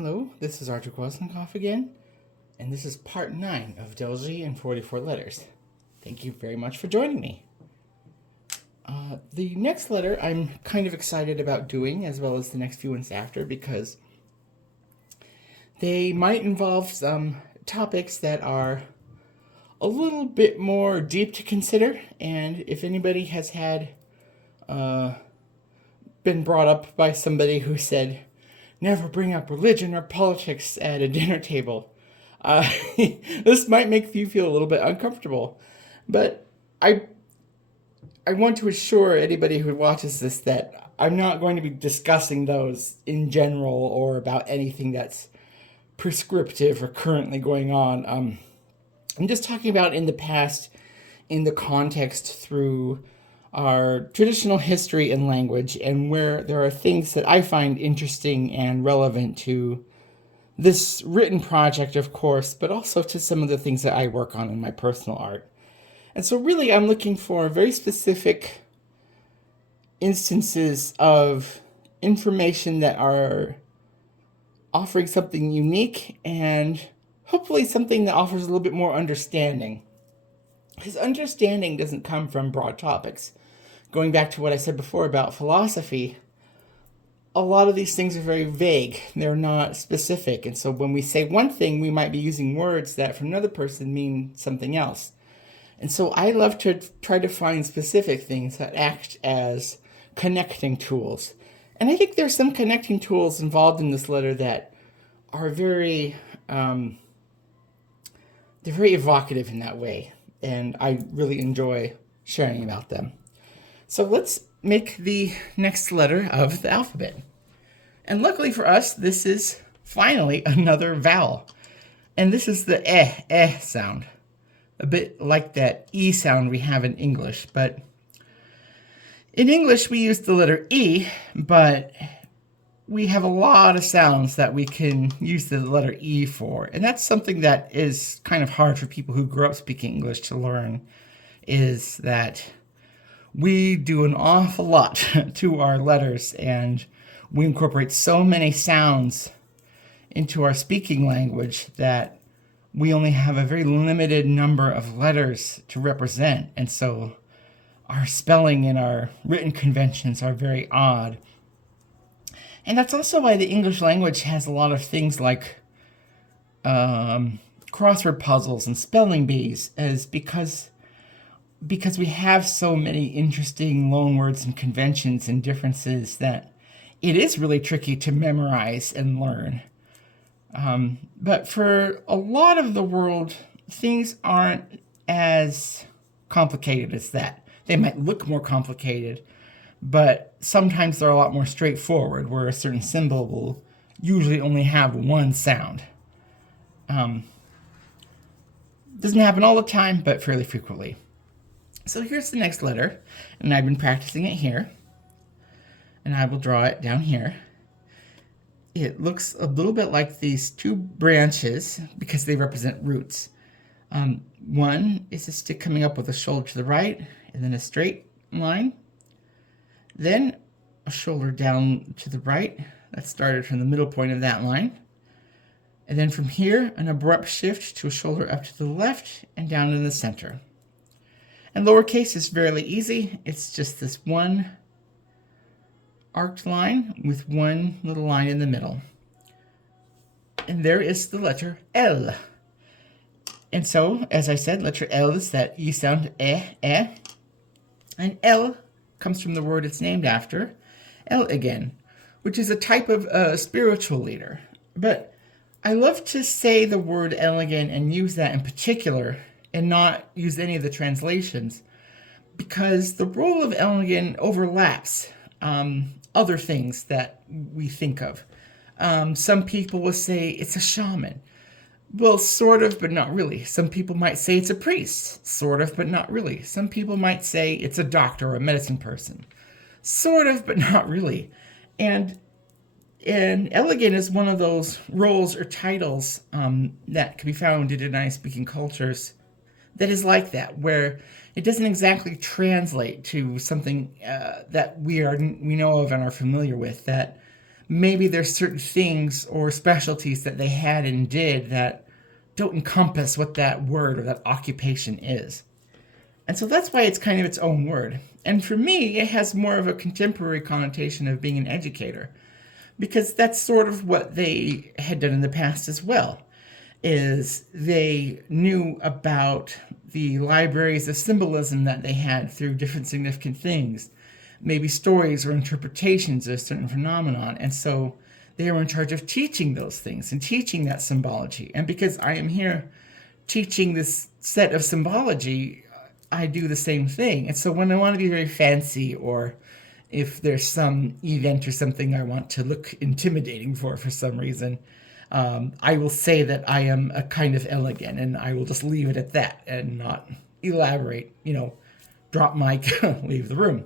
Hello, this is Arthur Kwasnikoff again, and this is part 9 of Delzhi in 44 letters. Thank you very much for joining me. The next letter I'm kind of excited about doing, as well as the next few ones after, because they might involve some topics that are a little bit more deep to consider, and if anybody has been brought up by somebody who said, never bring up religion or politics at a dinner table. This might make you feel a little bit uncomfortable, but I want to assure anybody who watches this that I'm not going to be discussing those in general or about anything that's prescriptive or currently going on. I'm just talking about in the past, in the context through our traditional history and language, and where there are things that I find interesting and relevant to this written project, of course, but also to some of the things that I work on in my personal art. And so really I'm looking for very specific instances of information that are offering something unique and hopefully something that offers a little bit more understanding. Because understanding doesn't come from broad topics. Going back to what I said before about philosophy, a lot of these things are very vague. They're not specific. And so when we say one thing, we might be using words that for another person mean something else. And so I love to try to find specific things that act as connecting tools. And I think there's some connecting tools involved in this letter that are they're very evocative in that way. And I really enjoy sharing about them. So let's make the next letter of the alphabet. And luckily for us, this is finally another vowel. And this is the sound. A bit like that E sound we have in English. But in English, we use the letter E, but we have a lot of sounds that we can use the letter E for. And that's something that is kind of hard for people who grew up speaking English to learn, is that we do an awful lot to our letters, and we incorporate so many sounds into our speaking language that we only have a very limited number of letters to represent. And so our spelling and our written conventions are very odd. And that's also why the English language has a lot of things like crossword puzzles and spelling bees, is because we have so many interesting loanwords and conventions and differences that it is really tricky to memorize and learn. But for a lot of the world, things aren't as complicated as that. They might look more complicated, but sometimes they're a lot more straightforward, where a certain symbol will usually only have one sound. Doesn't happen all the time, but fairly frequently. So here's the next letter, and I've been practicing it here, and I will draw it down here. It looks a little bit like these two branches because they represent roots. One is a stick coming up with a shoulder to the right, and then a straight line. Then a shoulder down to the right. That started from the middle point of that line. And then from here, an abrupt shift to a shoulder up to the left and down in the center. And lowercase is fairly easy. It's just this one arced line with one little line in the middle. And there is the letter L. And so, as I said, letter L is that E sound, eh. And L comes from the word it's named after, El again, which is a type of spiritual leader. But I love to say the word elegant and use that in particular and not use any of the translations, because the role of elegant overlaps other things that we think of. Some people will say it's a shaman. Well, sort of, but not really. Some people might say it's a priest. Sort of, but not really. Some people might say it's a doctor or a medicine person. Sort of, but not really. And elegant is one of those roles or titles that can be found in Dena'ina-speaking cultures that is like that, where it doesn't exactly translate to something that we know of and are familiar with, that maybe there's certain things or specialties that they had and did that don't encompass what that word or that occupation is. And so that's why it's kind of its own word. And for me, it has more of a contemporary connotation of being an educator, because that's sort of what they had done in the past as well, is they knew about the libraries of symbolism that they had through different significant things, maybe stories or interpretations of a certain phenomenon. And so they were in charge of teaching those things and teaching that symbology. And because I am here teaching this set of symbology, I do the same thing. And so when I want to be very fancy, or if there's some event or something I want to look intimidating for some reason, I will say that I am a kind of elegant, and I will just leave it at that and not elaborate, drop mic, leave the room.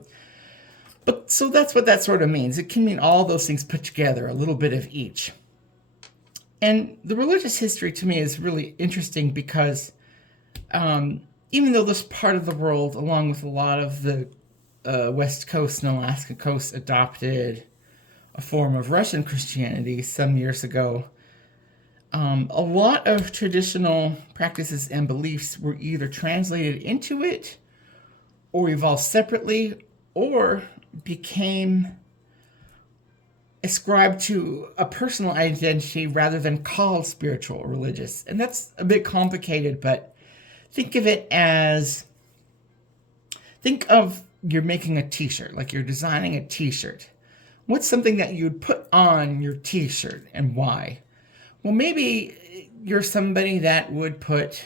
But so that's what that sort of means. It can mean all those things put together, a little bit of each. And the religious history to me is really interesting because even though this part of the world, along with a lot of the West Coast and Alaska coast, adopted a form of Russian Christianity some years ago, a lot of traditional practices and beliefs were either translated into it or evolved separately or became ascribed to a personal identity rather than called spiritual or religious. And that's a bit complicated, but think of it as, think of you're making a t-shirt, like you're designing a t-shirt. What's something that you'd put on your t-shirt and why? Well, maybe you're somebody that would put,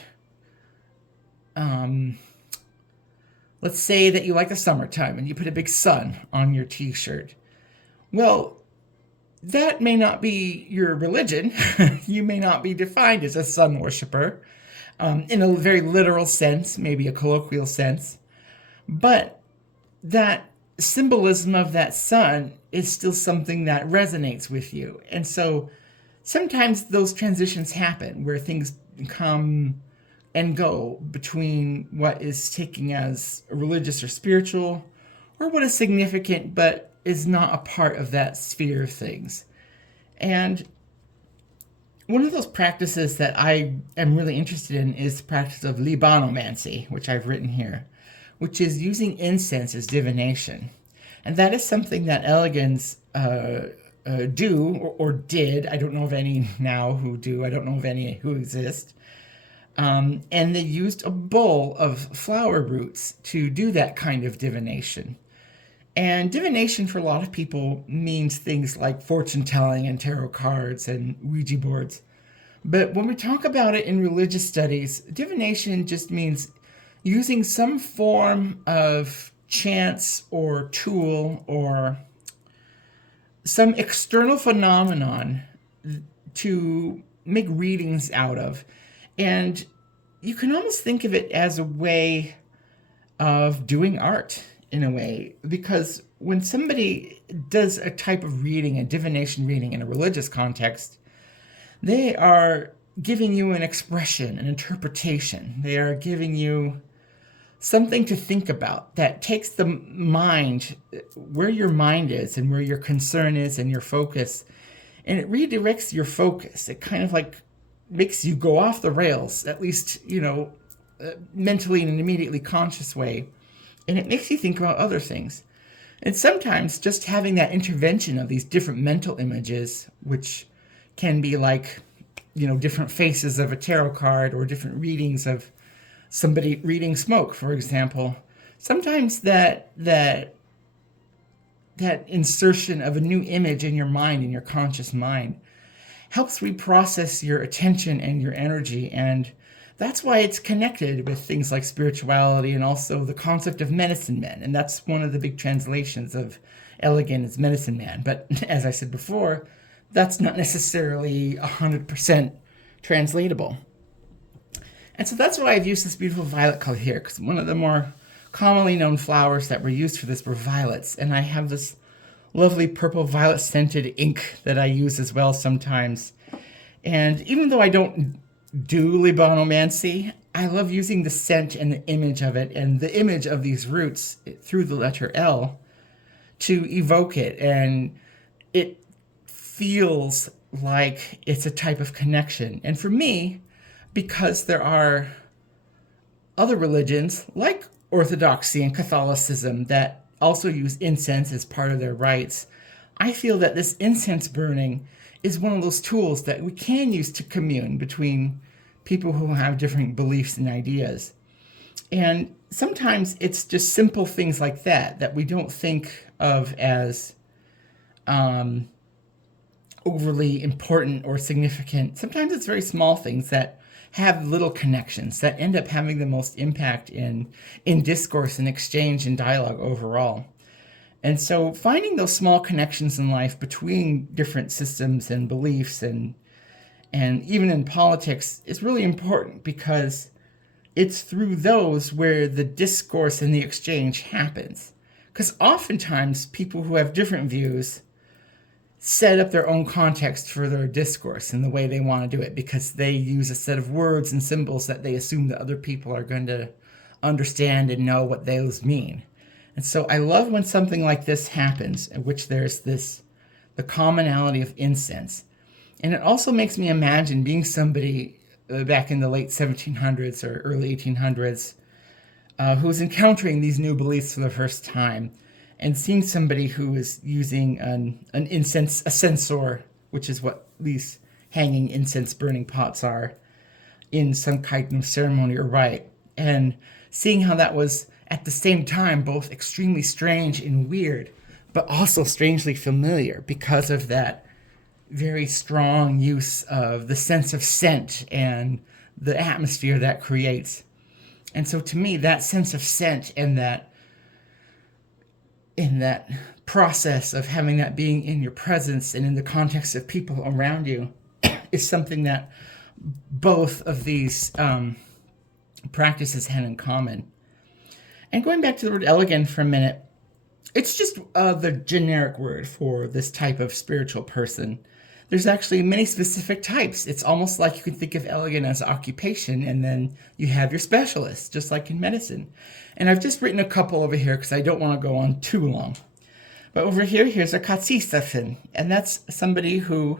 let's say that you like the summertime and you put a big sun on your t-shirt. Well, that may not be your religion. You may not be defined as a sun worshiper. In a very literal sense, maybe a colloquial sense. But that symbolism of that sun is still something that resonates with you. And so sometimes those transitions happen where things come and go between what is taken as religious or spiritual, or what is significant but is not a part of that sphere of things. And one of those practices that I am really interested in is the practice of Libanomancy, which I've written here, which is using incense as divination. And that is something that elegans do or did. I don't know of any now who do. I don't know of any who exist. And they used a bowl of flower roots to do that kind of divination. And divination for a lot of people means things like fortune telling and tarot cards and Ouija boards. But when we talk about it in religious studies, divination just means using some form of chance or tool or some external phenomenon to make readings out of. And you can almost think of it as a way of doing art, in a way, because when somebody does a type of reading, a divination reading in a religious context, they are giving you an expression, an interpretation. They are giving you something to think about that takes the mind, where your mind is and where your concern is and your focus, and it redirects your focus. It kind of like makes you go off the rails, at least, mentally in an immediately conscious way. And it makes you think about other things. And sometimes just having that intervention of these different mental images, which can be like, different faces of a tarot card or different readings of somebody reading smoke, for example. Sometimes that insertion of a new image in your mind, in your conscious mind, helps reprocess your attention and your energy. And that's why it's connected with things like spirituality and also the concept of medicine men. And that's one of the big translations of elegant as medicine man. But as I said before, that's not necessarily 100% translatable. And so that's why I've used this beautiful violet color here, because one of the more commonly known flowers that were used for this were violets. And I have this lovely purple violet scented ink that I use as well sometimes. And even though I don't do Libanomancy, I love using the scent and the image of it and the image of these roots through the letter L to evoke it. And it feels like it's a type of connection. And for me, because there are other religions like Orthodoxy and Catholicism that also use incense as part of their rites, I feel that this incense burning is one of those tools that we can use to commune between people who have different beliefs and ideas. And sometimes it's just simple things like that we don't think of as overly important or significant. Sometimes it's very small things that have little connections that end up having the most impact in discourse and exchange and dialogue overall. And so finding those small connections in life between different systems and beliefs and even in politics is really important, because it's through those where the discourse and the exchange happens. Because oftentimes people who have different views set up their own context for their discourse and the way they want to do it, because they use a set of words and symbols that they assume that other people are going to understand and know what those mean. And so I love when something like this happens, in which there's the commonality of incense. And it also makes me imagine being somebody back in the late 1700s or early 1800s who was encountering these new beliefs for the first time, and seeing somebody who is using an incense, a censer, which is what these hanging incense burning pots are, in some kind of ceremony or rite, and seeing how that was at the same time both extremely strange and weird, but also strangely familiar because of that very strong use of the sense of scent and the atmosphere that creates. And so to me, that sense of scent and that in that process of having that being in your presence and in the context of people around you is something that both of these practices had in common. And going back to the word elegant for a minute, it's just the generic word for this type of spiritual person. There's actually many specific types. It's almost like you can think of elegant as occupation, and then you have your specialists, just like in medicine. And I've just written a couple over here because I don't want to go on too long. But over here, here's a katsistafin, and that's somebody who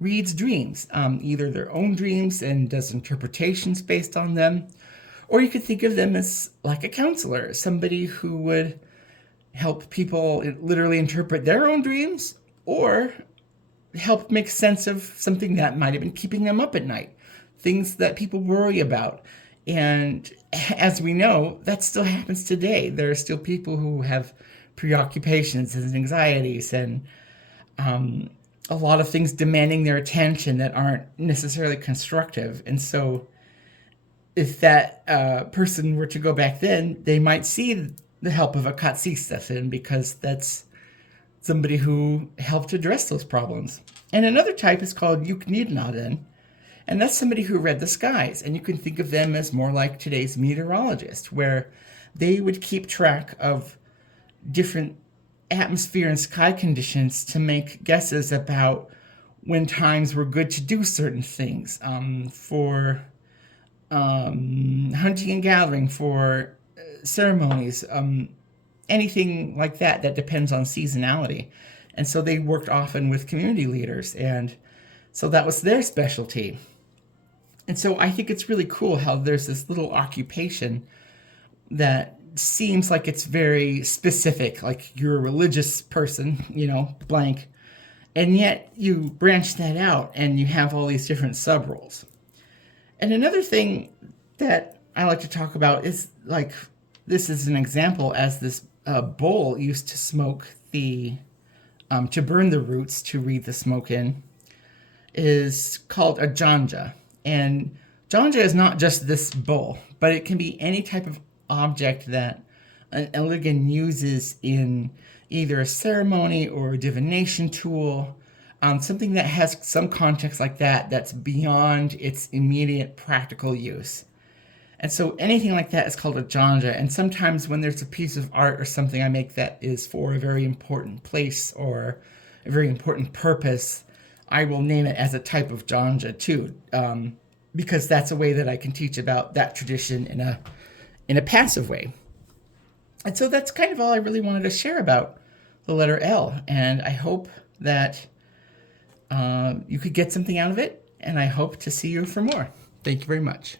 reads dreams, either their own dreams and does interpretations based on them, or you could think of them as like a counselor, somebody who would help people literally interpret their own dreams, or help make sense of something that might have been keeping them up at night, things that people worry about. And as we know, that still happens today. There are still people who have preoccupations and anxieties and a lot of things demanding their attention that aren't necessarily constructive. And so if that person were to go back then, they might see the help of a katsistafin, because that's somebody who helped address those problems. And another type is called Nichił Dena'ina, and that's somebody who read the skies. And you can think of them as more like today's meteorologist, where they would keep track of different atmosphere and sky conditions to make guesses about when times were good to do certain things, for hunting and gathering, for ceremonies, anything like that that depends on seasonality. And so they worked often with community leaders, and so that was their specialty. And so I think it's really cool how there's this little occupation that seems like it's very specific, like you're a religious person, blank, and yet you branch that out and you have all these different sub-roles. And another thing that I like to talk about is, like, this is an example, as this bowl used to smoke to burn the roots to read the smoke in, is called a janja. And janja is not just this bowl, but it can be any type of object that an elegant uses in either a ceremony or a divination tool, something that has some context like that that's beyond its immediate practical use. And so anything like that is called a janja. And sometimes when there's a piece of art or something I make that is for a very important place or a very important purpose, I will name it as a type of janja too, because that's a way that I can teach about that tradition in a passive way. And so that's kind of all I really wanted to share about the letter L. And I hope that you could get something out of it, and I hope to see you for more. Thank you very much.